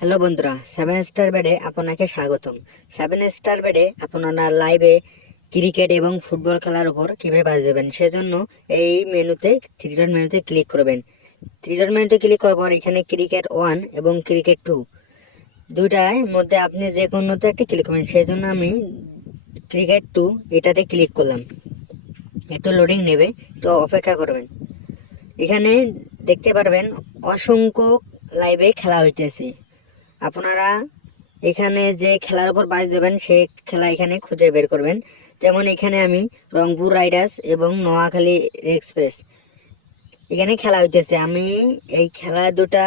Hello বন্ধুরা, seven star বেডে আপনাকে স্বাগতম। সেভেন স্টার বেডে আপনারা লাইভে ক্রিকেট এবং ফুটবল খেলার উপর কীভাবে বাজ দেবেন সেজন্য এই মেনুতে থ্রি ডট মেনুতে ক্লিক করবেন। থ্রি ডট মেনুতে ক্লিক করার পর এখানে ক্রিকেট 1 এবং ক্রিকেট 2 দুইটার মধ্যে আপনি যে কোনোতে একটা ক্লিক করবেন। সেজন্য আমি ক্রিকেট 2 এটাতে ক্লিক করলাম। একটু লোডিং নেবে, একটু অপেক্ষা করবেন। এখানে দেখতে পারবেন অসংখ্য লাইভে খেলা হইতেছে। আপনারা এখানে যে খেলার উপর বাজ দেবেন সে খেলা এখানে খুঁজে বের করবেন। যেমন এখানে আমি রংপুর রাইডার্স এবং নোয়াখালী এক্সপ্রেস এখানে খেলা হইতেছে। আমি এই খেলা দুটা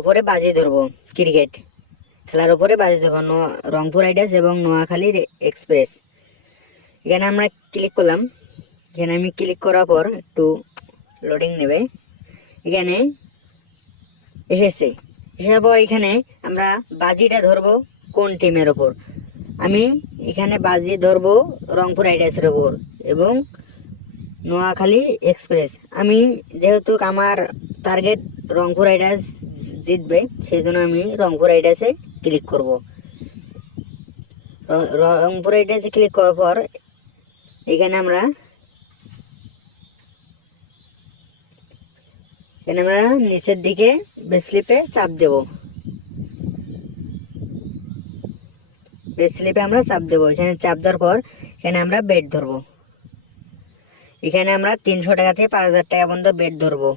উপরে বাজি ধরবো। ক্রিকেট খেলার উপরে বাজি ধরবো রংপুর রাইডার্স এবং নোয়াখালী এক্সপ্রেস। এখানে আমরা ক্লিক করলাম। এখানে আমি ক্লিক করার পর একটু লোডিং নেবে। এখানে এসেছে। এসার পর এখানে আমরা বাজিটা ধরবো কোন টিমের ওপর। আমি এখানে বাজি ধরবো রংপুর রাইডার্সের ওপর এবং নোয়াখালী এক্সপ্রেস। আমি যেহেতু আমার টার্গেট রংপুর রাইডার্স জিতবে, সেই জন্য আমি রংপুর রাইডার্সে ক্লিক করব। রংপুর রাইডার্সে ক্লিক করার পর এখানে আমরা নিচের দিকে বেসলিপে চাপ দেব। বেসলিপে আমরা চাপ দেবো। এখানে চাপ দেওয়ার পর এখানে আমরা বেট ধরবো। এখানে আমরা 300 টাকা থেকে 5000 টাকা পর্যন্ত বেট ধরবো।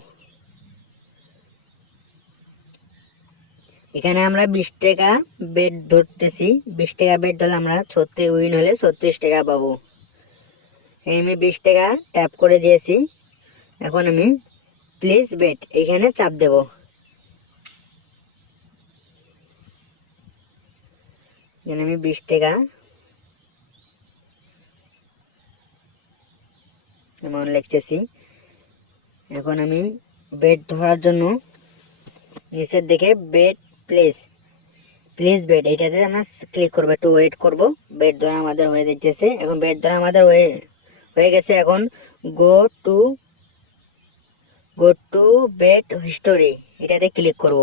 এখানে আমরা 20 টাকা বেট ধরতেছি। 20 টাকা বেট ধরলে আমরা 36 উইন হলে 36 টাকা পাবো। আমি 20 টাকা ট্যাপ করে দিয়েছি। এখন আমি প্লিজ বেট এখানে চাপ দেব। এখানে আমি 20 টাকা অ্যামাউন্ট লিখতেছি। এখন আমি বেট ধরার জন্য নিচের দিকে বেট প্লিজ বেট এটাতে আমরা ক্লিক করবো। একটু ওয়েট করব। বেট ধরা আমাদের হয়ে যাচ্ছে। এখন বেট ধরা আমাদের হয়ে গেছে। এখন গো টু বেট হিস্টোরি এটাতে ক্লিক করব।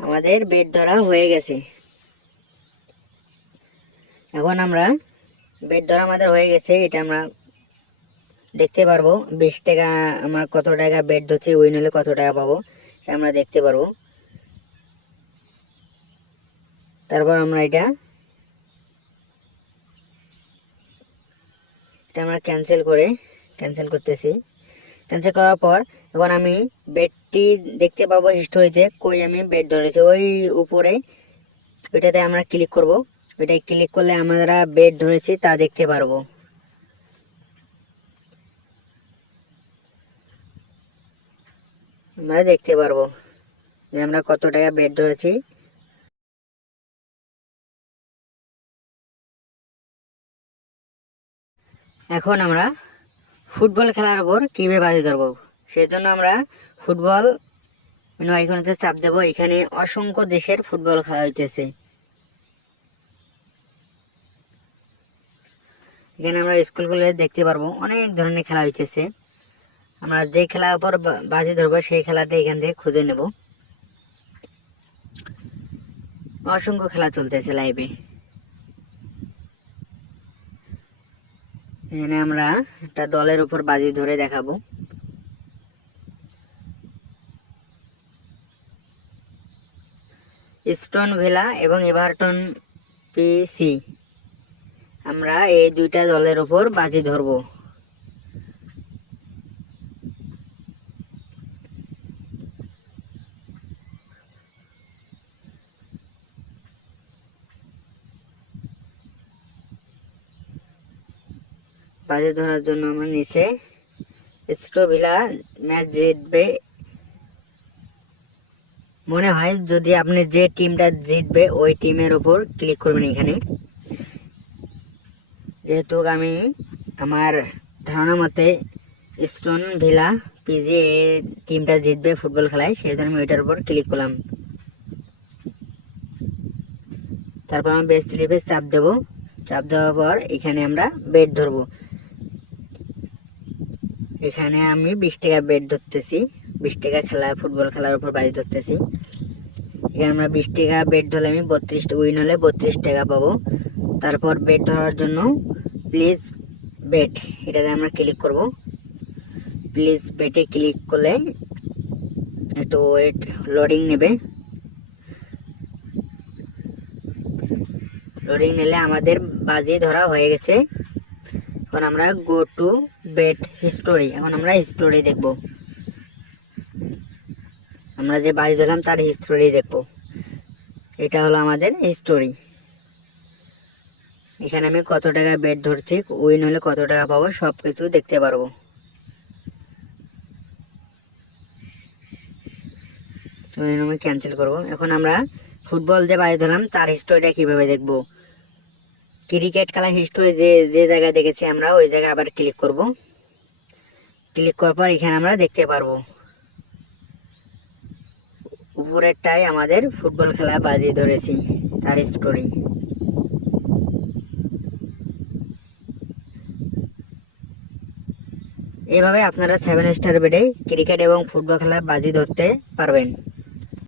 আমাদের বেট ধরা হয়ে গেছে। এখন আমরা বেট ধরা আমাদের হয়ে গেছে, এটা আমরা দেখতে পারবো। 20 টাকা আমার কত টাকা বেট ধরছে, উইন হলে কত টাকা পাবো এটা আমরা দেখতে পারবো। তারপর আমরা এটা আমরা ক্যান্সেল করতেছি। ক্যান্সেল করার পর এখন আমি বেটটি দেখতে পাবো হিস্টোরিতে। কই আমি বেট ধরেছি ওই উপরে, ওইটাতে আমরা ক্লিক করব। ওইটাই ক্লিক করলে আমরা বেট ধরেছি তা দেখতে পারবো। আমরা দেখতে পারবো যে আমরা কত টাকা বেট ধরেছি। এখন আমরা ফুটবল খেলার উপর কীভাবে বাজি ধরবো সেজন্য আমরা ফুটবল আইকনেতে চাপ দেবো। এখানে অসংখ্য দেশের ফুটবল খেলা হইতেছে। এখানে আমরা স্কুলগুলো দেখতে পারবো অনেক ধরনের খেলা হইতেছে। আমরা যে খেলার উপর বাজি ধরবো সেই খেলাটা এখান থেকে খুঁজে নেব। অসংখ্য খেলা চলতেছে লাইভে। এখানে আমরা একটা দলের উপর বাজি ধরে দেখাবো। স্টোন ভিলা এবং এভারটন পিসি, আমরা এই দুইটা দলের উপর বাজি ধরবো। বাজি ধরার জন্য আমরা নিচে স্টোন ভিলা ম্যাচ জিতবে মনে হয়, যদি আপনি যে টিমটা জিতবে ওই টিমের উপর ক্লিক করবেন। এখানে যেহেতু আমি আমার ধারণা মতে স্টোন ভিলা পিজি এই টিমটা জিতবে ফুটবল খেলায়, সেই জন্য আমি ওইটার উপর ক্লিক করলাম। তারপর আমি বেস স্লিপে চাপ দেব। চাপ দেওয়ার পর এখানে আমরা বেট ধরবো। এখানে আমি 20 টাকা বেট ধরতেছি। 20 টাকা খেলা ফুটবল খেলার উপর বাজি ধরতেছি। এখানে আমরা 20 টাকা বেট ধরলে আমি 32 উইন হলে 32 টাকা পাবো। তারপর বেট ধরার জন্য প্লিজ বেট এটাতে আমরা ক্লিক করব। প্লিজ বেটে ক্লিক করলে একটু ওয়েট, লোডিং নেবে। লোডিং নিলে আমাদের বাজি ধরা হয়ে গেছে। এখন আমরা গো টু বেট হিস্টোরি, এখন আমরা হিস্টোরি দেখব। আমরা যে বাজি ধরলাম তার হিস্টোরি দেখব। এটা হলো আমাদের হিস্টোরি। এখানে আমি কত টাকা বেট ধরছি, উইন হলে কত টাকা পাবো সব কিছু দেখতে পারবো। আমি ক্যান্সেল করব। এখন আমরা ফুটবল যে বাজি ধরলাম তার হিস্টোরিটা কিভাবে দেখব। ক্রিকেট খেলার হিস্টোরি যে যে জায়গায় দেখেছি আমরা ওই জায়গায় আবার ক্লিক করব। ক্লিক করার পর এখানে আমরা দেখতে পারবো উপরেরটাই আমাদের ফুটবল খেলা বাজি ধরেছি তার স্টোরি। এভাবে আপনারা 7 স্টার বেডে ক্রিকেট এবং ফুটবল খেলার বাজি ধরতে পারবেন।